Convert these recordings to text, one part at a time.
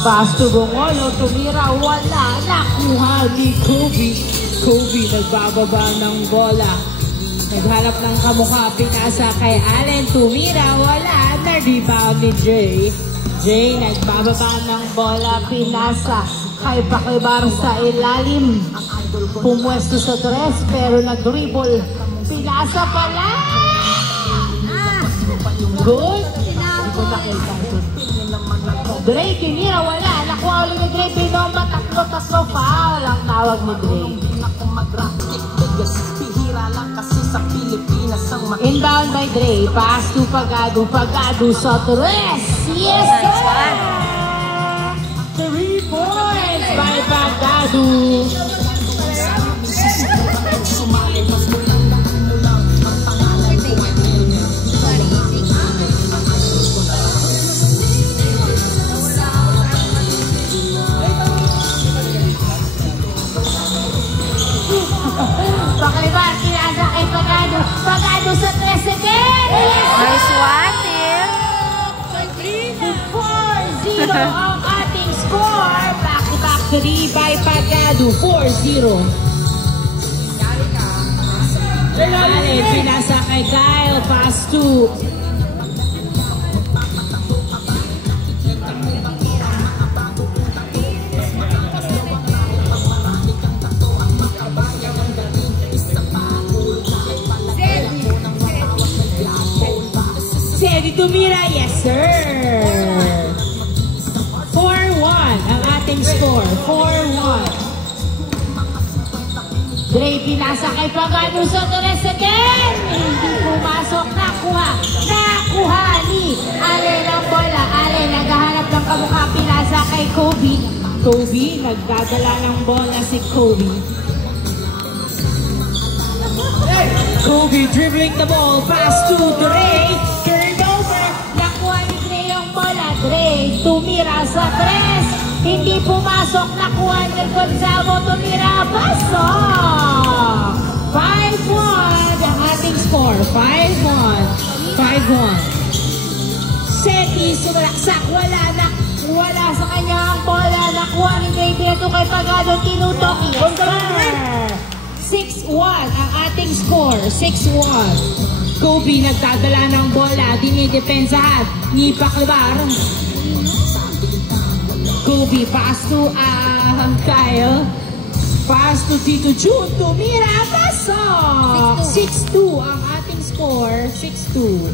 Pass to Gongolo, tumira, wala, nakuha ni Kobe. Kobe nagbababa ng bola. Naghanap ng kamukha, pinasa kay Allen, tumira, wala, na-rebound ni Jay. Jay nagbababa ng bola, pinasa kay Pakibar sa ilalim. Pumwesto sa tres, pero nag-dribble. Pinasa pala! Good! Hindi ko nakita ito. Dre, tinira, wala. Nakuha ulit ni Dre, binomba, tatlo, foul ang tawag ni Dre. Inbound by Dre, pass to Pagado, Pagado sa tres. Yes, sir! 3 points by Pagado. Pakaiban, kinasa kay Pagado. Pagado sa 3 again! Nice one, Tim! 4-0 ang ating score. Back-to-back 3 by Pagado. 4-0. Allen, pinasa kay Kyle. Pass to Sedi tumira, yes sir! 4-1 ang ating score. 4-1. Dre, pinasa kay Pagano sa Torres again! Hindi pumasok. Nakuha ni Allen ang bola. Allen, naghahanap ng kamukha, pinasa kay Kobe. Kobe, nagdadala ng bola si Kobe. Kobe dribbling the ball, pass to Dre. Turnover, nakuha ni Dre ang bola. Dre, tumira sa tres. Hindi pumasok, nakuha ni Gonzalo, tumira, pasok! 5-1 ang ating score. 5-1. 5-1. Seti, sumalaksak, wala sa kanya ang bola. Nakuha ni Dre, dito kay Pagado, tinutok. Yes, sir! 6-1 ang ating score. 6-1. Kobe nagdadala ng bola. Dinidepensahan ni Paklibar. Kobe pass to Kyle. Pass to Tito Jun. Tumira. Pasok. 6-2 ang ating score. 6-2.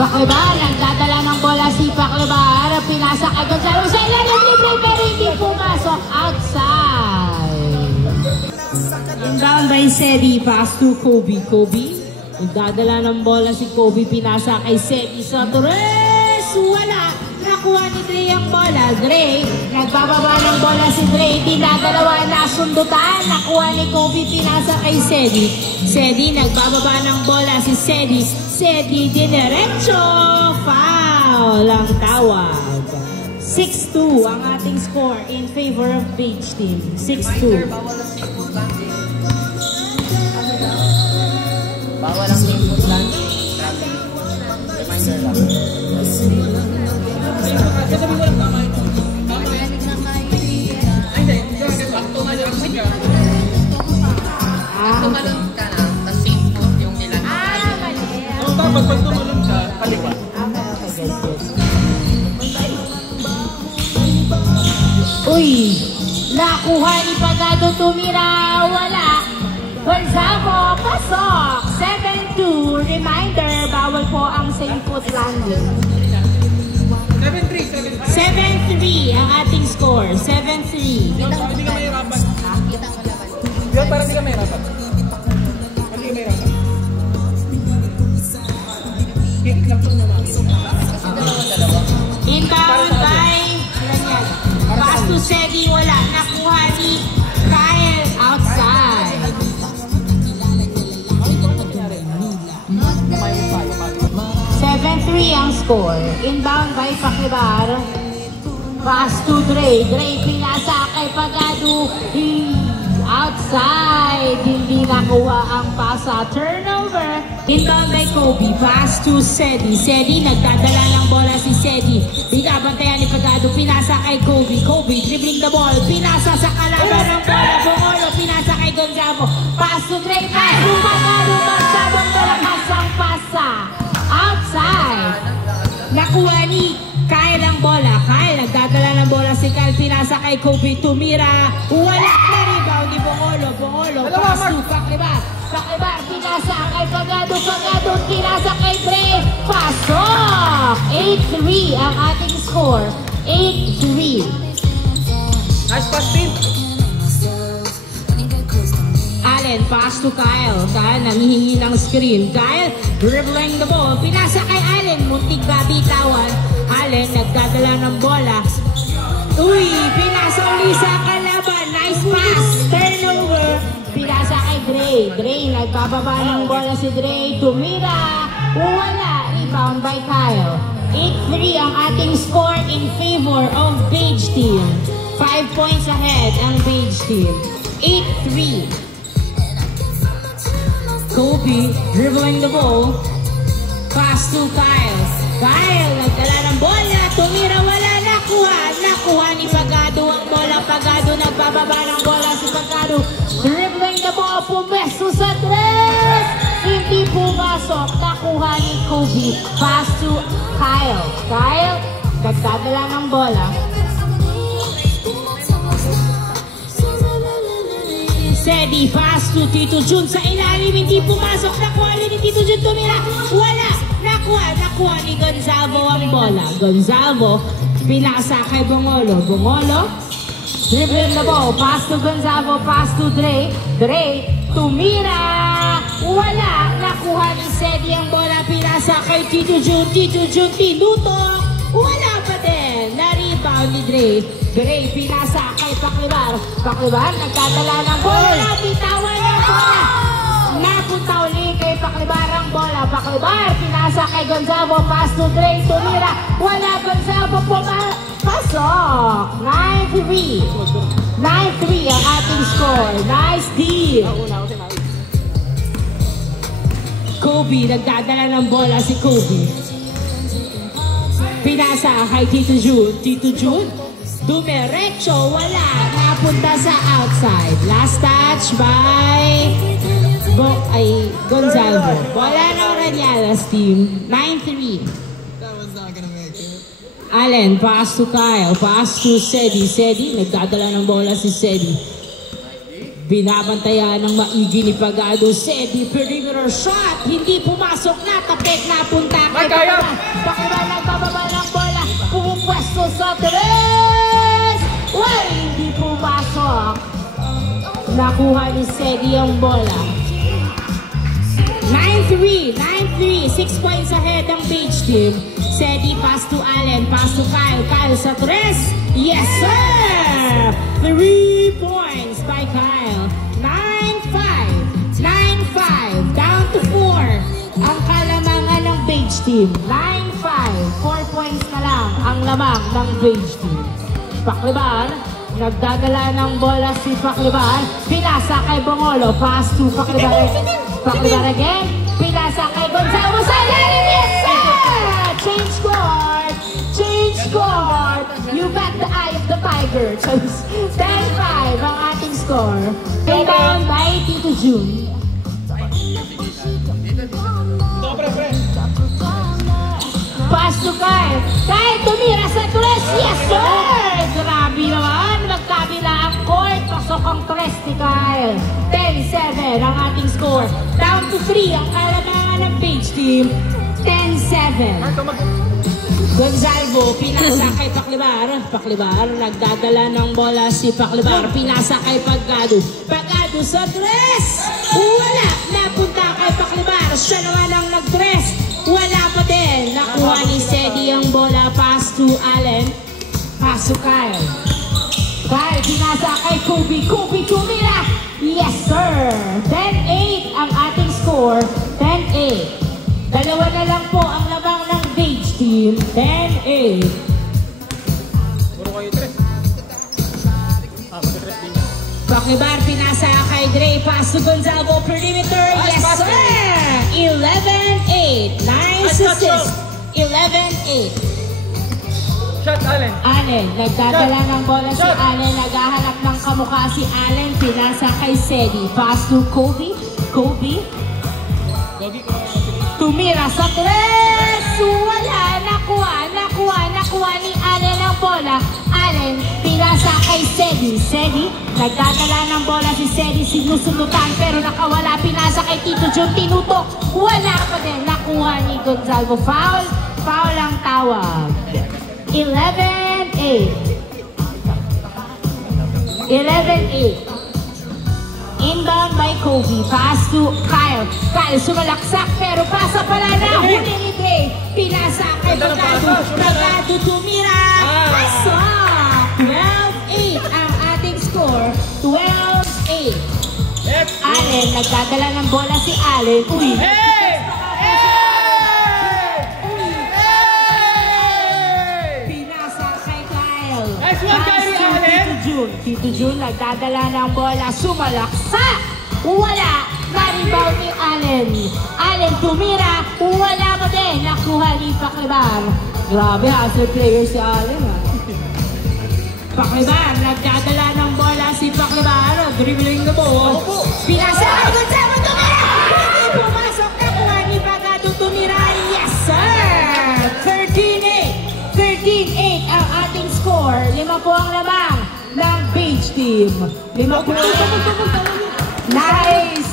Paklibar, nagdadala ng bola si Paklibar. Pinasa kay Gonzalo sa ilalim libre pero hindi pumasok. Outside. Inbound by Sedi. Pass to Kobe. Kobe, nagdadala ng bola si Kobe. Pinasa kay Sedi sa tres. Wala. Nakuha ni Dre ang bola. Dre, nagbababa ng bola si Dre. Dinadalawa na sundutan. Nakuha ni Kobe. Pinasa kay Sedi. Sedi, nagbababa ng bola si Sedi. Sedi, dinerecho. Foul ang tawag. 6-2 ang ating score in favor of Beach Team. 6-2. Bawal ang input lang. Reminder lang. Tumalon ka na, tapos input yung nilang. Mali. Dapat pag tumalon ka, kaliwa. Okay, good. Uy! Nakuha ni Pagado, tumira, wala. Gonzalo, pasok. 7-2. Reminder, bawal po ang same foot landing. 7-3. 7-3 ang ating score. 7-3. Hindi ka mahirapan. Yun, parang hindi ka mahirapan. Hindi ka mahirapan. Kick lang po naman. Inbound by pass to Sedi, wala. Nakuha ni Kyle outside. 7-3 ang score. Inbound by Paklibar. Pass to Dre. Dre pinasa kay Pagado. Outside. Hindi nakuha ang pasa. Turnover. Inbound by Kobe, pass to Sedi. Sedi, nagdadala ng bola si Sedi. Binabantayan ni Pagado, pinasa kay Kobe. Kobe, dribbling the ball, pinasa sa kalaban ng bola. Bongolo, pinasa kay Gonzalo. Pass to Dre, pass to Pagado. Magsabang bola, pasang-pasa. Outside. Nakuha ni Kyle ang bola. Kyle, nagdadala ng bola si Kyle. Pinasa kay Kobe, tumira. Wala na rebound ni Bongolo. Bongolo, pass to Paklibar. Paklibar, pinasa kay Pagado. Pagado, pinasa kay Dre. Pasok! 8-3 ang ating score. 8-3. Nice pass, team. Allen, pass to Kyle. Kyle, nanghihingi ng screen. Kyle, dribbling the ball. Pinasa kay Allen. Muntik ba bitawan. Allen, nagdadala ng bola. Uy, pinasa uli sa kalaban. Nice pass. Turnover. Pinasa kay Dre. Dre, nagbababa ng bola si Dre. Tumira. Wala. Rebound by Kyle. 8-3 ang ating score in favor of Beige Team. 5 points ahead ang Beige Team. 8-3. Kobe, dribbling the ball. Pass to Kyle. Kyle, nagdala ng bola. Tumira, wala. Nakuha. Nakuha ni Pagado ang bola. Pagado, nagbababa ng bola si Pagado. Dribbling the ball. Pumesto sa tres. Hindi pumasok. Nakuha ni Kobe. Pass to Kyle. Kyle, nagdadala ng bola. Sedi, pass to Tito Jun sa ilalim, hindi pumasok. Nakuha ni Tito Jun, tumira. Wala. Nakuha ni Gonzalo ang bola. Gonzalo, pinasa kay Bongolo. Bongolo, dribbling the ball. Pass to Gonzalo, pass to Dre. Dre, tumira. Wala. Nakuha ni Sedi ang bola. Pinasa kay Tito Jun. Tito Jun, tinutok. Wala pa din. Na-rebound ni Dre. Dre, pinasa kay Paklibar. Paklibar, nagdadala ng bola. Bitawan ng bola. Napunta uli kay Paklibar ang bola. Paklibar, pinasa kay Gonzalo. Pass to Dre, tumira. Wala. Gonzalo, pasok. 9-3. 9-3 ang ating score. Nice deal. Kobe, nagdadala ng bola si Kobe. Pinasa kay Tito Jun. Tito Jun, dumiretso, wala. Napunta sa outside. Last touch by Gonzalo. Wala na Oranialas team. 9-3. That was not gonna make it. Allen, pass to Kyle. Pass to Sedi. Sedi, nagdadala ng bola si Sedi. Binabantayan ng maigi ni Pagado. Sedi, perimeter shot. Hindi pumasok na. Tapet na punta kay Paklibar. Paklibar, nagbababa ng bola. Pumupwesto sa tres. Well, hindi pumasok. Nakuha ni Sedi ang bola. 9-3. 9-3. 6 points ahead ang Beige Team. Sedi, pass to Allen. Pass to Kyle. Kyle sa tres. Yes, sir! 3 points by Kyle. 9-5. 9-5. Down to 4. Ang kalamangan ng Beige Team. 9-5. 4 points na lang ang lamang ng Beige Team. Paklibar, nagdadala ng bola si Paklibar. Pinasa kay Bongolo. Pass to Paklibar. Paklibar again. Pinasa kay Gonzalo sa ilalim. Yes, sir! Change score. Change score. You got the eye of the tiger. 10-5 ang ating score. Inbound by Tito Jun. Pass to Kyle. Kyle, tumira sa tres. Yes, sir! Grabe naman. Magkabila ang court. Pasok ang tres ni Kyle. 10-7 ang ating score. Down to 3 ang kalamangan ng Beige Team. 10-7. Gonzalo, pinasa kay Paklibar. Paklibar, nagdadala ng bola si Paklibar. Pinasa kay Pagado. Pagado sa tres. Wala. Napunta kay Paklibar. Siya naman ang nag-tres. Wala pa din. Nakuha ni Sedi ang bola. Pass to Allen. Pass to Kyle. Kyle, pinasa kay Kobe. Kobe, tumira. Yes, sir. 10-8 ang ating score. 10-8. Dalawa na lang po ang labang ng Beige Team. 10-8. Puro kayo tres. Magte-tres din. Paklibar, pinasa kay Dre. Pass to Gonzalo. Perimeter. Yes, sir! 11-8. Nice assist. 11-8. Shot, Allen. Allen, nagdadala ng bola si Allen. Naghahanap ng kamukha si Allen. Pinasa kay Sedi. Pass to Kobe. Kobe. Tumira sa tres. Wala. Nakuha ni Allen ang bola. Allen, pinasa kay Sedi. Sedi, nagdadala ng bola si Sedi. Sinusunutan pero nakawala. Pinasa kay Tito Jun. Tinutok. Wala pa din. Nakuha ni Gonzalo. Foul. Foul ang tawag. 11-8. 11-8. Inbound by Kobe. Pass to Kyle. Kyle sumalaksak pero pasa pala na. Huli ni Dre. Pinasa kay Bagado. Bagado tumira. Pasok. 12-8 ang ating score. 12-8. Allen, nagdadala ng bola si Allen. Uy. Pinasa kay Kyle. Tito Jun, nagdadala ng bola, sumalaksa! Wala! Na-rebound ni Allen. Allen tumira, wala mo din. Nakuha ni Paklibar. Grabe, hustle player si Allen. Paklibar, nagdadala ng bola si Paklibar. Dribbling the ball. Pinasa kay Gonzalo, tumira! Hindi pumasok, nakuha ni Bagado, tumira. Yes, sir! 13-8. 13-8 ang ating score. 5 po ang lamang ng Beige Team. 5 po. Nice!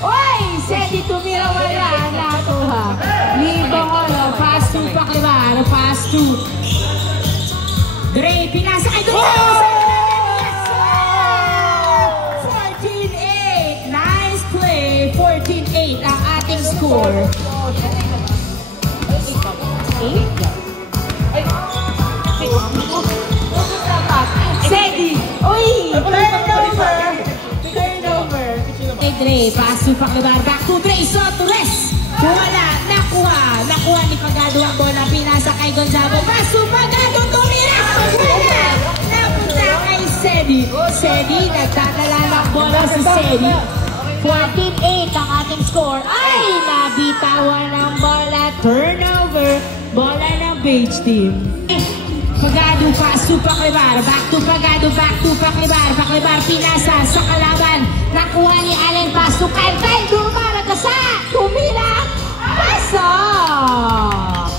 Oy! Sedi tumira, wala. Nakuha. Libong pass to Paklibar. Pass to Dre. Pinasa kay Gonzalo. Yes, 14-8. Nice play. 14-8 ang ating score. 8? Sedi! Uy! Turnover! Kay Dre, pass to Paklibar. Back to Dre, so to rest! Wala, nakuha ni Pagado ang bola. Pinasa kay Gonzalo. Pass to Pagado, tumira! Wala! Napunta kay Sedi. Sedi, nagdadala ng bola si Sedi. 14-8 ang ating score. Ay! Nabitawan ng bola. Turnover. Bola ng Beige Team. Pagado, pass to Paklibar. Back to Pagado, back to Paklibar. Paklibar, pinasa sa kalaban. Nakuha ni Allen, pass to Kyle. Kyle, dumaragasa. Tumila. Pasok.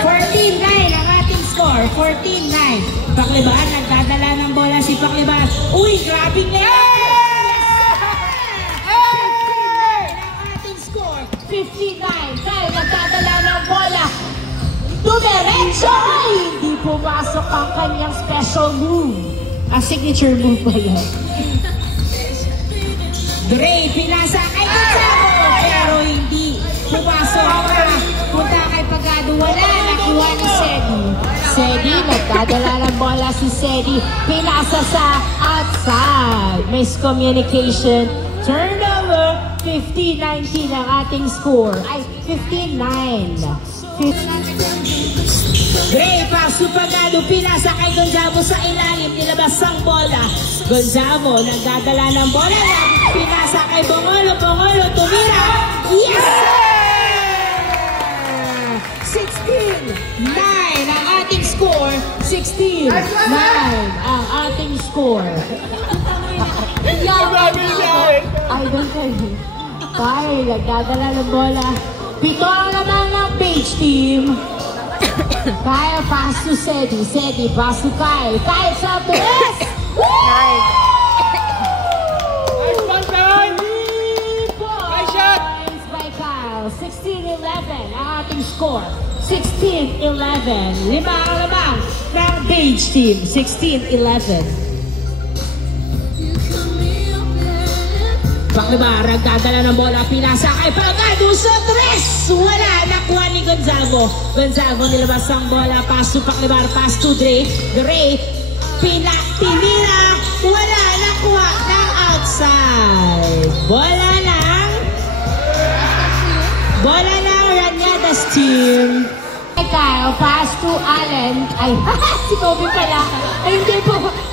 14-9 ang ating score. 14-9. Paklibar, nagdadala ng bola si Paklibar. Uy, grabe niya. 59. Kyle, nagdadala ng bola. Dumiretso! Hindi pumasok ang kanyang special move. Signature move ba yan? Dre, pinasa kay Gonzalo. Pero hindi pumasok. Punta kay Pagado. Wala. Nakuha ni Sedi. Sedi, nagdadala ng bola si Sedi. Pinasa sa outside. Miscommunication. Turnover. 15-19 ang ating score. Ay, 15-9. Dre, pass to Pagado. Pinasa kay Gonzalo sa ilalim. Nilabas ang bola. Gonzalo, nagdadala ng bola. Pinasa kay Bongolo. Bongolo, tumira. Yes! 16-9 ang ating score. 16-9 ang ating score. I don't know. Kyle, nagdadala ng bola. 7 ang laman ng Beige Team. Kyle, pass to Sedi. Sedi, pass to Kyle. Kyle, sa tres! Nice one, Kyle! Nice shot! Points by Kyle. 16-11 ang ating score. 16-11. 5 ang laman ng Beige Team. 16-11. Paklibar, nagdadala ng bola, pinasa kay Pagado sa tres! Wala, nakuha ni Gonzalo. Gonzalo nilabas ang bola, pass to Paklibar, pass to Dre. Dre, tinira, wala, nakuha ng outside. Bola ng Raniadas Team. kay Kyle. Pass to Allen. Ay, si Kobe pala. Ay, hindi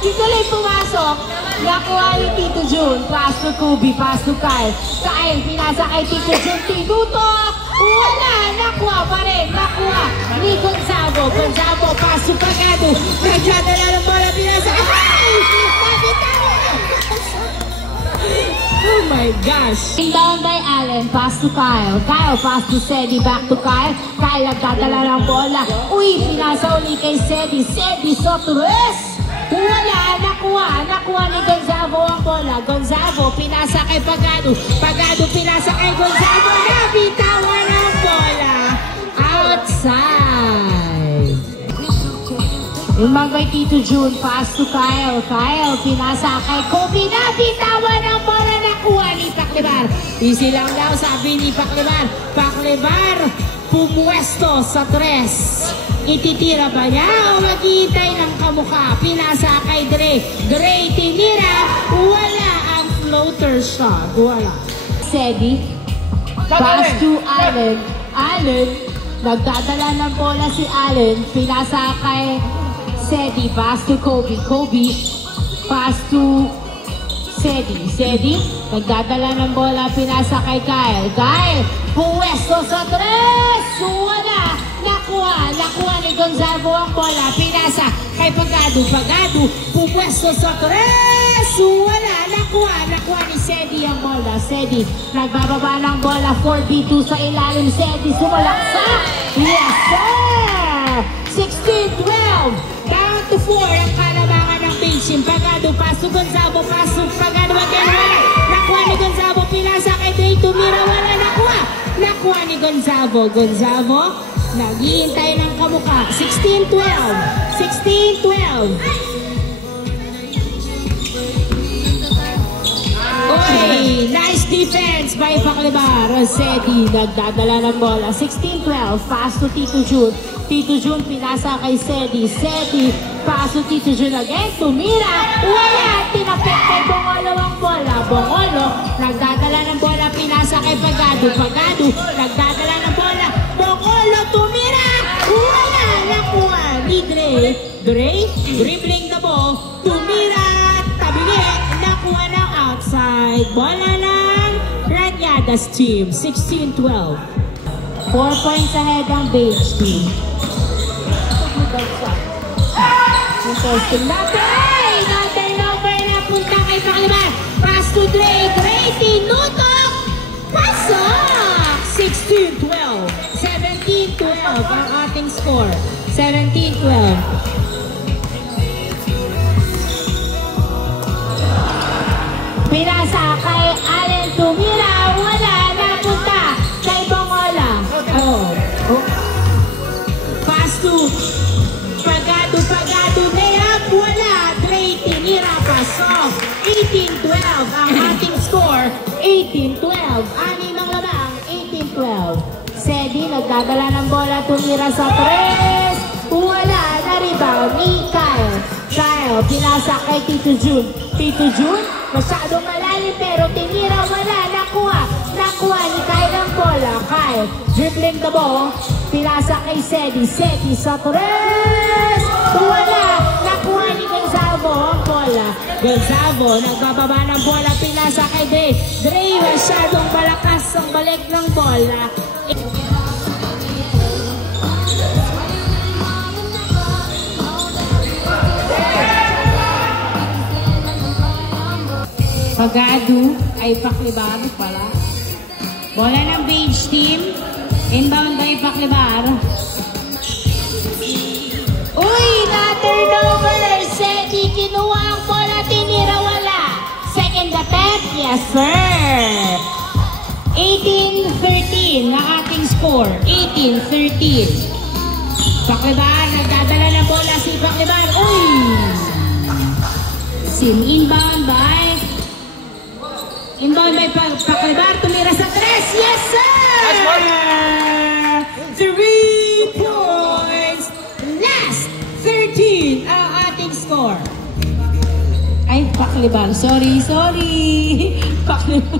tuloy pumasok. Nakuha ni Tito Jun. Pass to Kobe. Pass to Kyle. Kyle, pinasa kay Tito Jun. Tinutok! Wala! Nakuha pa rin. Nakuha ni Gonzago. Gonzago, pass to Pagado. Nagdadala ng bola. Pinasa. Ay! Oh my gosh! Down by Allen, pass to Kyle. Kyle, pass to Sedi, back to Kyle. Kyle nagdadala ng bola. Uy, pinasa uli kay Sedi. Sedi, Sotres! Wala, nakuha ni Gonzago ang bola. Gonzago, pinasa kay Pagado. Pagado, pinasa kay Gonzago. Nabitawan ang bola. Outside. Umang kay Tito Jun, pass to Kyle. Kyle, pinasa kay Kobe. Nabitawan ang bola. Nakuha ni Paklebar. Easy lang daw, sabi ni Paklebar. Paklebar, pumuesto sa 3. Ititira ba niya o maghihintay ng kamukha? Pinasa kay Dre. Dre, tinira. Wala ang floater shot. Wala. Sedi. Pass to Allen. Allen. Nagdadala ng bola si Allen. Pinasa kay Sedi. Pass to Kobe. Kobe. Pass to Sedi. Sedi. Nagdadala ng bola. Pinasa kay Kyle. Kyle. Puwesto sa 3. Wala. Nakuha ni Gonzago ang bola. Pinasa kay Pagado. Pagado. Puwesto sa 3. Wala. Nakuha ni Sedi ang bola. Sedi. Nagbababa ng bola. 4v2 sa ilalim. Sedi. Sumalaksak. Yes, sir! 16-12. Down to 4 ang kalamangan ng Beijing. Pagado. Paso Gonzago. Paso Pagado. Nakuha ni Gonzago. Pinasa kay Dre. Tumira. Wala. Nakuha ni Gonzago. Gonzago. Naghihintay ng kamukha. 16-12. 16-12. Oy, nice defense by Paklebar. Sedi nagdadala ng bola. 16-12. Pass to Tito Jun. Tito Jun pinasa kay Sedi. Sedi, pass to Tito Jun again. Tumira. Wala. Tinapit kay Bongolo ang bola. Bongolo nagdadala ng bola. Pinasa kay Pagado. Pagado nagdadala ng bola. Bongolo tumira. Wala. Nakuha ni Dre. Dre, dribbling the ball. Tumira. Tabingi. Nakuha ng outside. Bola ng Ranyadas team. 16-12. 4 points ahead ang Beige team. Posting natin. Natin over na punta kay Paklebar. Pass to Dre. Dre, tinutok. Pasok. 16-12. 17-12 ang ating score. 17-12. Pinasa kay Allen. Tumira. Wala. Napunta kay Bongola. Pass to Pagado. Pagado. Layup. Wala. Dre. Tinira. Pasok. 18-12 ang ating score. 18-12. Anim ang lamang. 18-12. Sedi nagdadala ng bola. Tumira sa 3. Wala. Na-rebound ni Kyle. Kyle. Pinasa kay Tito Jun. Tito Jun. Masyadong malalim pero tinira. Wala. Nakuha ni Kyle ang bola. Kyle. Dribbling the ball. Pinasa kay Sedi. Sedi sa 3. Wala. Nakuha ni Gonzago ang bola. Gonzago. Nagbababa ng bola. Pinasa kay Dre. Dre. Masyadong malakas ang balik ng bola. Pagado ay Paklebar pala. Bola ng Beige team. Inbound by Paklebar. Uy! Na-turnover! Sedi kinuha ang bola. Tinira. Wala. Second attempt. Yes, sir. 18-13 na ating score. 18-13. Paklebar. Nagdadala ng bola si Paklebar. Uy! Inbound by Paklebar. Tumira sa 3. Yes, sir! 3 points. Last 13 ang ating score. Ay, Paklebar. Sorry. Paklebar.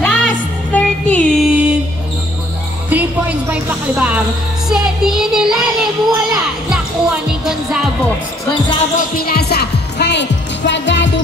Last 13. 3 points by Paklebar. Seti, inilalim, wala. Nakuha ni Gonzalo. Gonzalo pinasa kay Pagado.